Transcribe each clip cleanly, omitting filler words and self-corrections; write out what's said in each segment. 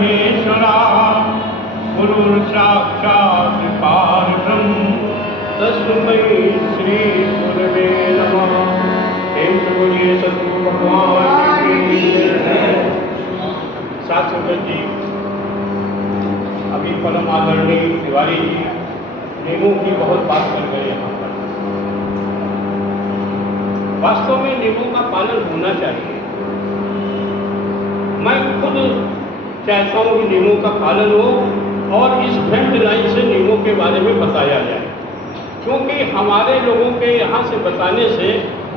महेश्वरा गुरुर्साक्षात् परब्रह्म तस्मै श्री गुरवे नमः। प्रेम से बोलिए सद्गुरु भगवान की जय। साथ संगत जी, अभी परम आदरणीय तिवारी जी नियमों की बहुत बात कर गए यहाँ पर। वास्तव में नियमों का पालन होना चाहिए। मैं खुद चाहता हूँ कि नियमों का पालन हो और इस फ्रंट लाइन से नियमों के बारे में बताया जाए, क्योंकि हमारे लोगों के यहाँ से बताने से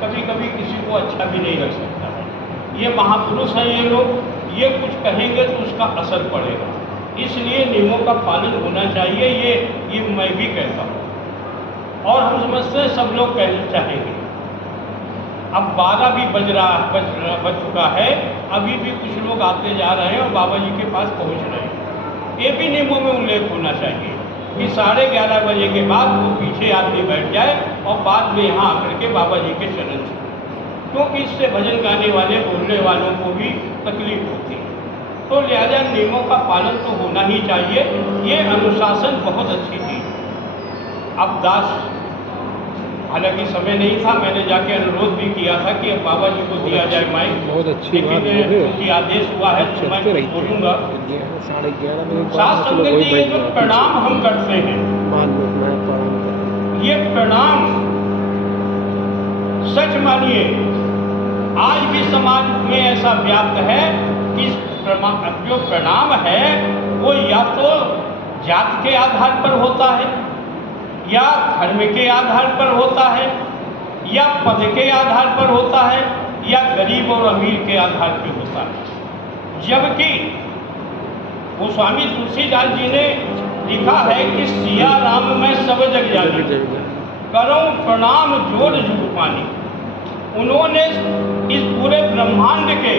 कभी कभी किसी को अच्छा भी नहीं लग सकता है। ये महापुरुष हैं ये लोग, ये कुछ कहेंगे तो उसका असर पड़ेगा, इसलिए नियमों का पालन होना चाहिए। ये मैं भी कहता हूँ और हम समझते हैं सब लोग कहना चाहेंगे। अब 12 भी बज चुका है, अभी भी कुछ लोग आते जा रहे हैं और बाबा जी के पास पहुँच रहे हैं। ये भी नियमों में उल्लेख होना चाहिए कि 11:30 बजे के बाद वो पीछे आदमी बैठ जाए और बाद में यहाँ आकर के बाबा जी के चरण छूए, क्योंकि इससे भजन गाने वाले बोलने वालों को भी तकलीफ होती है। तो लिहाजा नियमों का पालन तो होना ही चाहिए। ये अनुशासन बहुत अच्छी चीज़ है। अब दास, हालांकि समय नहीं था, मैंने जाके अनुरोध भी किया था कि अब बाबा जी को दिया जाए माइक, बहुत अच्छी बात है, क्योंकि आदेश हुआ है तो मैं बोलूँगा। 11:30 साथ संगत जी, ये जो प्रणाम हम करते हैं, ये प्रणाम सच मानिए आज भी समाज में ऐसा व्याप्त है कि जो प्रणाम है वो या तो जात के आधार पर होता है, या धर्म के आधार पर होता है, या पद के आधार पर होता है, या गरीब और अमीर के आधार पर होता है। जबकि वो स्वामी तुलसीदास जी ने लिखा है कि सिया राम में सब जग जानी, करो प्रणाम जोड़ जुग पानी। उन्होंने इस पूरे ब्रह्मांड के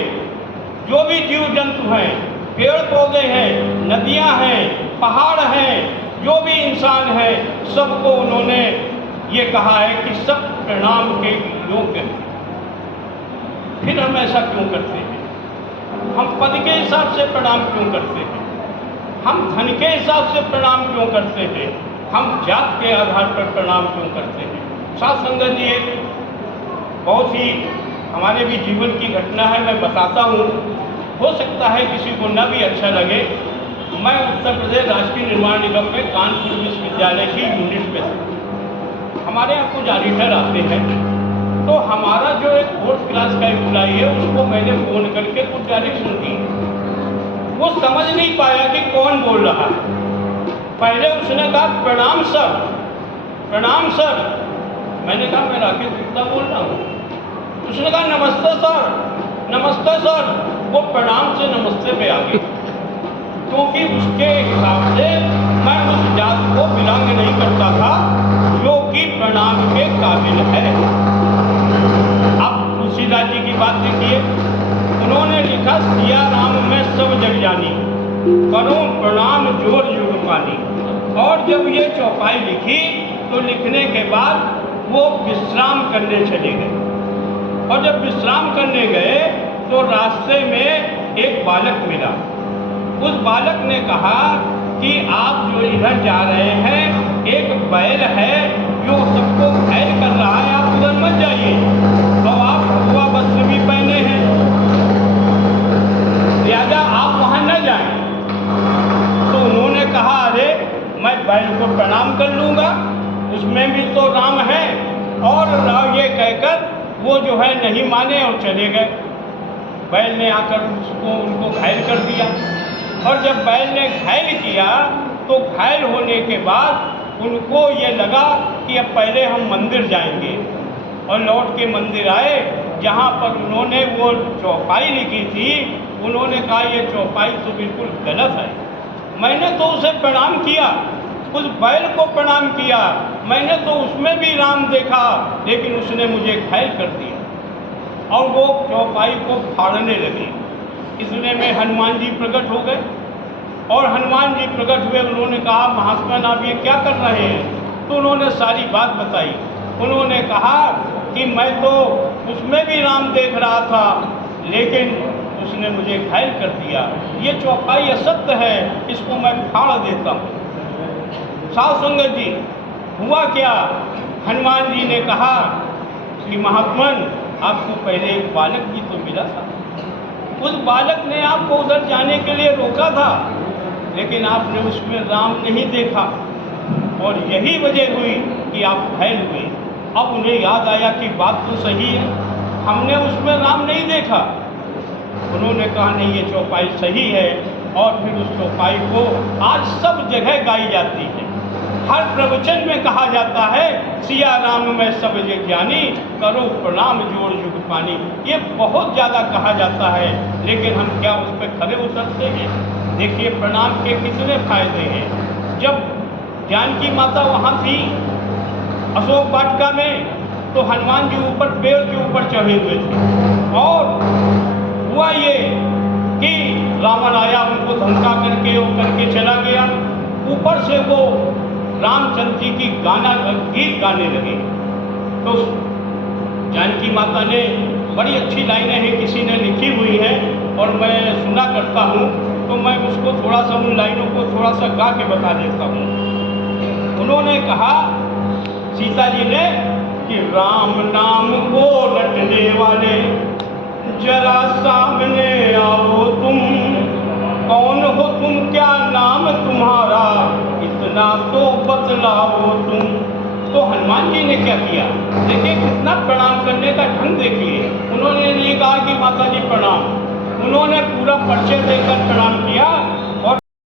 जो भी जीव जंतु हैं, पेड़ पौधे हैं, नदियां हैं, पहाड़ हैं, जो भी इंसान है, सबको उन्होंने ये कहा है कि सब प्रणाम के योग्य हैं। फिर हम ऐसा क्यों करते हैं? हम पद के हिसाब से प्रणाम क्यों करते हैं? हम धन के हिसाब से प्रणाम क्यों करते हैं? हम जात के आधार पर प्रणाम क्यों करते हैं? साथ संगत जी, एक बहुत ही हमारे भी जीवन की घटना है, मैं बताता हूँ। हो सकता है किसी को न भी अच्छा लगे। मैं उत्तर प्रदेश राष्ट्रीय निर्माण निगम में कानपुर विश्वविद्यालय की यूनिट पे था। हमारे यहाँ कुछ ऑडिटर आते हैं, तो हमारा जो एक 4th क्लास का एम्प्लॉई है उसको मैंने फ़ोन करके कुछ डायरेक्शन दी। वो समझ नहीं पाया कि कौन बोल रहा है। पहले उसने कहा प्रणाम सर, प्रणाम सर। मैंने कहा मैं राकेश गुप्ता बोल रहा हूँ। उसने कहा नमस्ते सर, नमस्ते सर। वो प्रणाम से नमस्ते पे आ गई, क्योंकि उसके हिसाब से मैं उस जात को बिलोंग नहीं करता था जो कि प्रणाम के काबिल है। अब तुलसीदास जी की बात देखिए, उन्होंने लिखा सिया राम में सब जग जानी, करो प्रणाम जोर जुग पानी। और जब ये चौपाई लिखी तो लिखने के बाद वो विश्राम करने चले गए, और जब विश्राम करने गए तो रास्ते में एक बालक मिला। उस बालक ने कहा कि आप जो इधर जा रहे हैं, एक बैल है जो सबको घायल कर रहा है, आप उधर मत जाइए, और आप भगवा वस्त्र भी पहने हैं, लिहाजा आप वहाँ न जाएं। तो उन्होंने कहा अरे मैं बैल को प्रणाम कर लूँगा, उसमें भी तो राम है। और ये कहकर वो जो है नहीं माने और चले गए। बैल ने आकर उनको घायल कर दिया, और जब बैल ने घायल किया तो घायल होने के बाद उनको ये लगा कि अब पहले हम मंदिर जाएंगे, और लौट के मंदिर आए जहाँ पर उन्होंने वो चौपाई लिखी थी। उन्होंने कहा ये चौपाई तो बिल्कुल गलत है। मैंने तो उसे प्रणाम किया, उस बैल को प्रणाम किया, मैंने तो उसमें भी राम देखा, लेकिन उसने मुझे घायल कर दिया। और वो चौपाई को फाड़ने लगे। इतने में हनुमान जी प्रकट हो गए, और हनुमान जी प्रकट हुए। उन्होंने कहा महात्मा आप ये क्या कर रहे हैं? तो उन्होंने सारी बात बताई। उन्होंने कहा कि मैं तो उसमें भी राम देख रहा था, लेकिन उसने मुझे घायल कर दिया, ये चौपाई असत्य है, इसको मैं फाड़ देता हूँ। साधु संगत जी, हुआ क्या? हनुमान जी ने कहा कि महात्मन, आपको पहले एक बालक भी तो मिला था, उस बालक ने आपको उधर जाने के लिए रोका था, लेकिन आपने उसमें राम नहीं देखा और यही वजह हुई कि आप घायल हुए। अब उन्हें याद आया कि बात तो सही है, हमने उसमें राम नहीं देखा। उन्होंने कहा नहीं, ये चौपाई सही है, और फिर उस चौपाई को आज सब जगह गाई जाती है। हर प्रवचन में कहा जाता है, सिया राम में सब जग ज्ञानी, करो प्रणाम जोड़ जुग पानी। ये बहुत ज़्यादा कहा जाता है, लेकिन हम क्या उस पर खरे उतरते हैं? देखिए प्रणाम के कितने फायदे हैं। जब जानकी माता वहाँ थी अशोक वाटिका में, तो हनुमान जी ऊपर पेड़ के ऊपर चढ़े हुए थे, और हुआ ये कि रावण आया, उनको धमका करके वो करके चला गया। ऊपर से वो रामचंद्र जी की गीत गाने लगे। तो जानकी माता ने, बड़ी अच्छी लाइनें हैं, किसी ने लिखी हुई है और मैं सुना करता हूँ, तो मैं उसको थोड़ा सा, उन लाइनों को थोड़ा सा गा के बता देता हूँ। उन्होंने कहा, सीता जी ने, कि राम नाम को रटने वाले जरा सामने आओ तुम, कौन हो तुम, क्या नाम तुम्हारा, इतना तो बतलाओ तुम। तो हनुमान जी ने क्या किया? देखिए कितना प्रणाम करने का ढंग देखिए। उन्होंने नहीं कहा कि माता जी प्रणाम, उन्होंने पूरा परिचय देकर प्रणाम किया